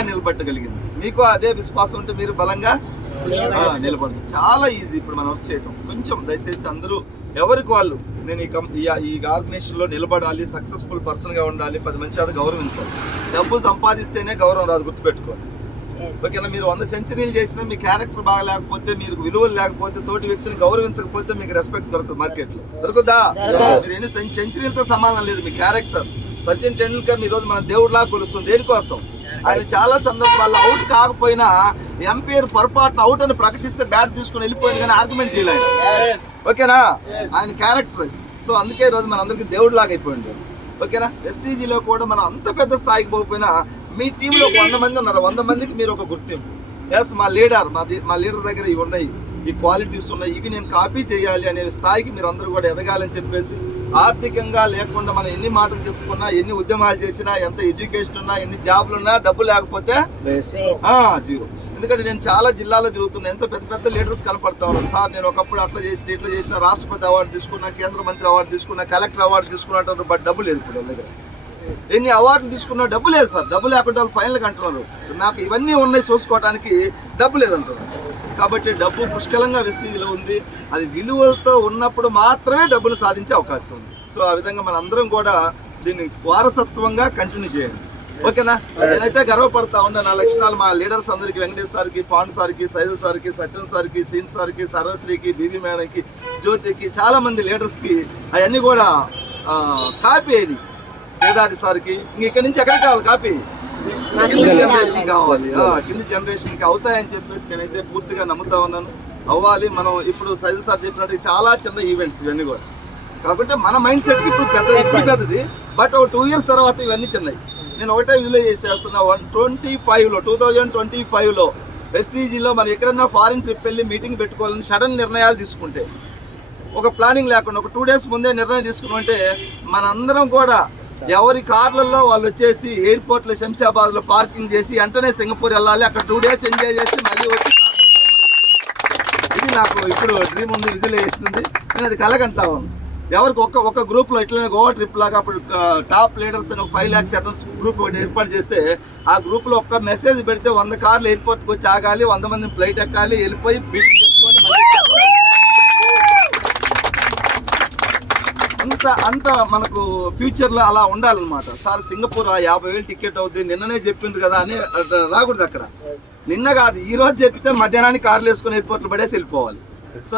బలంగా నిలబెట్టగలిగింది. మీకు అదే విశ్వాసం ఉంటే మీరు బలంగా నిలబడదు. చాలా ఈజీ ఇప్పుడు మనం వర్క్ చేయటం. కొంచెం దయచేసి అందరూ ఎవరికి వాళ్ళు నేను ఈ ఆర్గనైజేషన్లో నిలబడాలి, సక్సెస్ఫుల్ పర్సన్గా ఉండాలి, 10 మంది చేత గౌరవించాలి. డబ్బు సంపాదిస్తేనే గౌరవం రాదు, గుర్తుపెట్టుకోండి. ఓకేనా? మీరు 100 సెంచరీలు చేసినా మీ క్యారెక్టర్ బాగా లేకపోతే, మీరు విలువలు లేకపోతే, తోటి వ్యక్తిని గౌరవించకపోతే మీకు రెస్పెక్ట్ దొరకదు, మార్కెట్లో దొరుకుదా? మీరు ఎన్ని సెంచరీలతో సమానం లేదు మీ క్యారెక్టర్. సచిన్ టెండూల్కర్ ఈ రోజు మన దేవుడిలా కొలుస్తుంది. దేనికోసం? ఆయన చాలా సందర్భాల్లో అవుట్ కాకపోయినా ఎంపైర్ పొరపాటున అవుట్ అని ప్రకటిస్తే బ్యాట్ తీసుకుని వెళ్ళిపోయింది, కానీ ఆర్గ్యుమెంట్ చేయలేదు. ఓకేనా? ఆయన క్యారెక్టర్. సో అందుకే ఈరోజు మన అందరికీ దేవుడిలాగా అయిపోయింది. ఓకేనా? ఎస్టీజీలో కూడా మనం అంత పెద్ద స్థాయికి పోకపోయినా మీ టీంలో 100 మంది ఉన్నారు, 100 మందికి మీరు ఒక గుర్తింపు. ఎస్, మా లీడర్ దగ్గర ఇవి ఉన్నాయి, ఈ క్వాలిటీస్ ఉన్నాయి, ఇవి నేను కాపీ చేయాలి అనే స్థాయికి మీరు అందరూ కూడా ఎదగాలని చెప్పేసి, ఆర్థికంగా లేకుండా మనం ఎన్ని మాటలు చెప్పుకున్నా, ఎన్ని ఉద్యమాలు చేసినా, ఎంత ఎడ్యుకేషన్ ఉన్నా, ఎన్ని జాబ్లు ఉన్నా, డబ్బు లేకపోతే జీరో. ఎందుకంటే నేను చాలా జిల్లాలో తిరుగుతున్నా, ఎంతో పెద్ద పెద్ద లీడర్స్ కనపడతా ఉన్నారు. సార్ నేను ఒకప్పుడు అట్లా చేసిన ఇట్లా చేసిన, రాష్ట్రపతి అవార్డు తీసుకున్నా, కేంద్ర మంత్రి అవార్డు తీసుకున్నా, కలెక్టర్ అవార్డు తీసుకున్నట్టు, బట్ డబ్బు లేదు ఇప్పుడు దగ్గర. ఎన్ని అవార్డులు తీసుకున్నా డబ్బు లేదు సార్. డబ్బు లేకుండా వాళ్ళు ఫైనల్గా అంటున్నారు నాకు ఇవన్నీ ఉన్నాయి చూసుకోవడానికి డబ్బు లేదంటున్నారు. కాబట్టి డబ్బు పుష్కలంగా వెస్టీజ్లో ఉంది. అది విలువలతో ఉన్నప్పుడు మాత్రమే డబ్బులు సాధించే అవకాశం ఉంది. సో ఆ విధంగా మన అందరం కూడా దీన్ని వారసత్వంగా కంటిన్యూ చేయండి. ఓకేనా? నేనైతే గర్వపడతా ఉన్నా నా లక్షణాలు మా లీడర్స్ అందరికీ, వెంకటేష్ సార్కి, పాండ్ సార్కి, సైదుల్ సార్కి, సత్యం సార్కి, సీన్ సార్కి, సర్వశ్రీకి, బీబీ మేడంకి, జ్యోతికి, చాలా మంది లీడర్స్కి అవన్నీ కూడా కాపీ అయినాయి. వేదాది సార్కి ఇక్కడి నుంచి ఎక్కడికి కావాలి కాపీ? కింది జనరేషన్ కావాలి. కింది జనరేషన్కి అవుతాయని చెప్పేసి నేనైతే పూర్తిగా నమ్ముతా ఉన్నాను. అవ్వాలి. మనం ఇప్పుడు సైదుల్ సార్ చెప్పినట్టు చాలా చిన్న ఈవెంట్స్ ఇవన్నీ కూడా కాకుంటే మన మైండ్ సెట్కి ఇప్పుడు పెద్దది, బట్ ఒక 2 years తర్వాత ఇవన్నీ చిన్నవి. నేను ఒకటే విజువలైజ్ చేస్తున్నా. 2025లో వెస్టీజీలో మనం ఎక్కడైనా ఫారిన్ ట్రిప్ వెళ్ళి మీటింగ్ పెట్టుకోవాలని సడన్ నిర్ణయాలు తీసుకుంటే, ఒక ప్లానింగ్ లేకుండా ఒక 2 days ముందే నిర్ణయం తీసుకున్నామంటే, మనందరం కూడా ఎవరి కార్లలో వాళ్ళు వచ్చేసి ఎయిర్పోర్ట్లో శంషాబాద్లో పార్కింగ్ చేసి వెంటనే సింగపూర్ వెళ్ళాలి, అక్కడ 2 days ఎంజాయ్ చేసి మళ్ళీ వచ్చి. ఇది నాకు ఇప్పుడు డ్రీమ్ ఉంది, విజువలైజేషన్ ఉంది. నేను అది కలగంటా ఉన్నాను. ఎవరికి ఒక గ్రూప్లో ఇట్లనే గోవా ట్రిప్ లాగా అప్పుడు టాప్ లీడర్స్ అని 5 lakhs అటెండెన్స్ గ్రూప్ ఒకటి ఏర్పాటు చేస్తే, ఆ గ్రూప్లో ఒక్క మెసేజ్ పెడితే 100 కార్లు ఎయిర్పోర్ట్కి వచ్చి ఆగాలి, 100 మంది ఫ్లైట్ ఎక్కాలి, వెళ్ళిపోయి మీటింగ్ చేసుకొని అంత మనకు ఫ్యూచర్లో అలా ఉండాలన్నమాట. సార్ సింగపూర్ 50,000 టికెట్ అవుతుంది నిన్ననే చెప్పిండ్రు కదా అని రాకూడదు. అక్కడ నిన్న కాదు, ఈ రోజు చెప్తే మధ్యాహ్నానికి కార్లు వేసుకొని ఎయిర్పోర్ట్లో పడేసి వెళ్ళిపోవాలి. సో